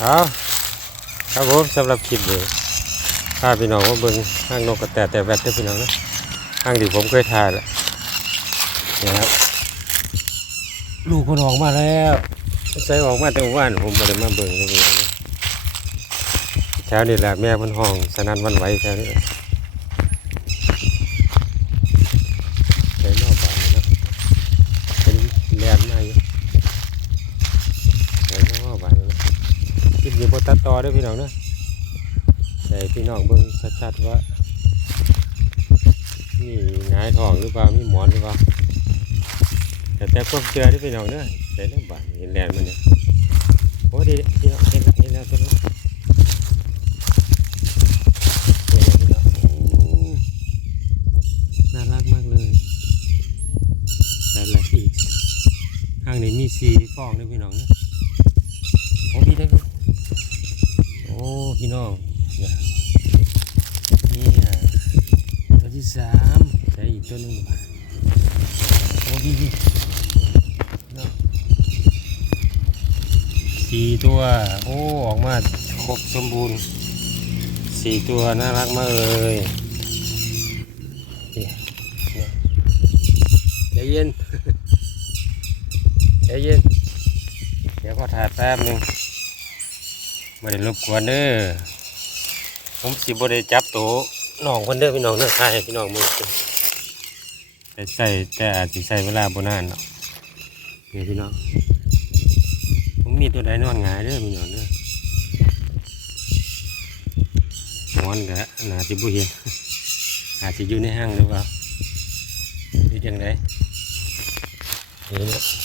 เอาครับผมสำหรับคลิปนี้พาพี่น้องมาเบิ้งห้างนกกระแตแต่แวดเด้พี่น้องนะห้างที่ผมเคยถ่ายแหละนะครับลูกคนออกมาแล้วใส่ออกมาแต่ว่านผมบ่ได้มาเบิ่งเลยพี่น้องนะแถวนี้แหละแม่พันห้องสนั่นวันไหวแถวนี้แหละใส่นอกบ้านนี่เนาะเป็นแลนมาอยู่ใส่นอกบ้านนี่เนาะ คลิปนี้บ ตัดต่อเด้วยพี่น้องเนอะแต่พี่น้องเบิ่งชัดๆว่ามีหงายทองหรือเปล่ามีหมอนหรือเปล่าแต่แต่ความเชื่อที่พี่น้องเนอะแต่เรื่องบ้านเห็นแลนด์มันเนี่ยโอ้ดีพี่น้องเห็นแล้วเห็นแล้วตัวนี้เห็นแล้วพี่น้องโอ้น่ารักมากเลยแต่ละอีกข้างนี้มีสีฟองด้วยพี่น้องเนอะโอ้พี่ได้ พี่โอ้พี่น้องเนี่ยเนี่ยตัวที่สามใส่อีกตัวหนึ่งมาโอ้พี่พี่สี่ตัวโอ้ออกมาครบสมบูรณ์สี่ตัวน่ารักมากเลยเนี่ยเนี่ยใจเย็นใจเย็น เดี๋ยวก็ถ่ายแป๊บหนึง ไม่ได้รบกวนเด้อผมสิบ่ได้จับโตวน้องคนเด้อพี่น้องเด้อใช่พี่น้องมือแต่ใส่แต่อาจสิใส่เวลาบ่นานเนาะนี่พี่น้องผมมีตัวใดนอนหงายเด้อพี่น้องเด้อหมอนกะน่าสิบ่เห็นอาจสิอยู่ในห้างหรือเปล่าหรือจังไดนี่เนาะ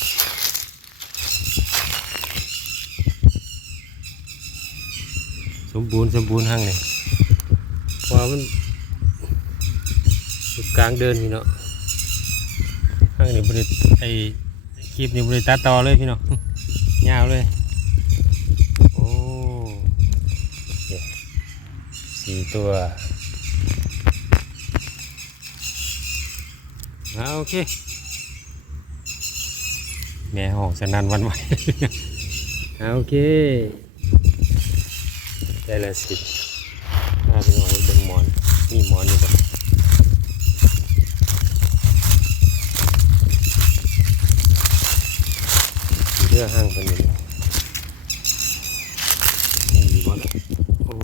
สมบูรณ์สมบูรณ์ห้างเลยพราว่ามันกลางเดินพี่เนาะห้างนี้บริไอคลิปนี้บริตัดต่อเลยพี่เนาะยาวเลยโอ้เนี่ยสี่ตัวเอาโอเค แม่ห้องสนันวันไหวเอาโอเค ได้ละสิน่าเป็นหอยเป็นหมอนมีหมอนอยู่ปะมีเรือห้างเป็นอยู่มีบอลโอ้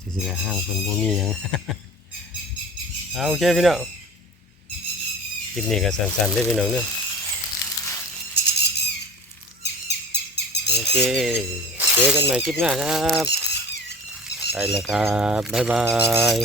จะสิละห้างเป็นบ่มีหยังเอาโอเคพี่น้องคลิปนี้ก็สั้นๆได้พี่น้องเนาะ โอเคเจอกันใหม่คลิปหน้าครับ ไปแล้วครับ บ๊ายบาย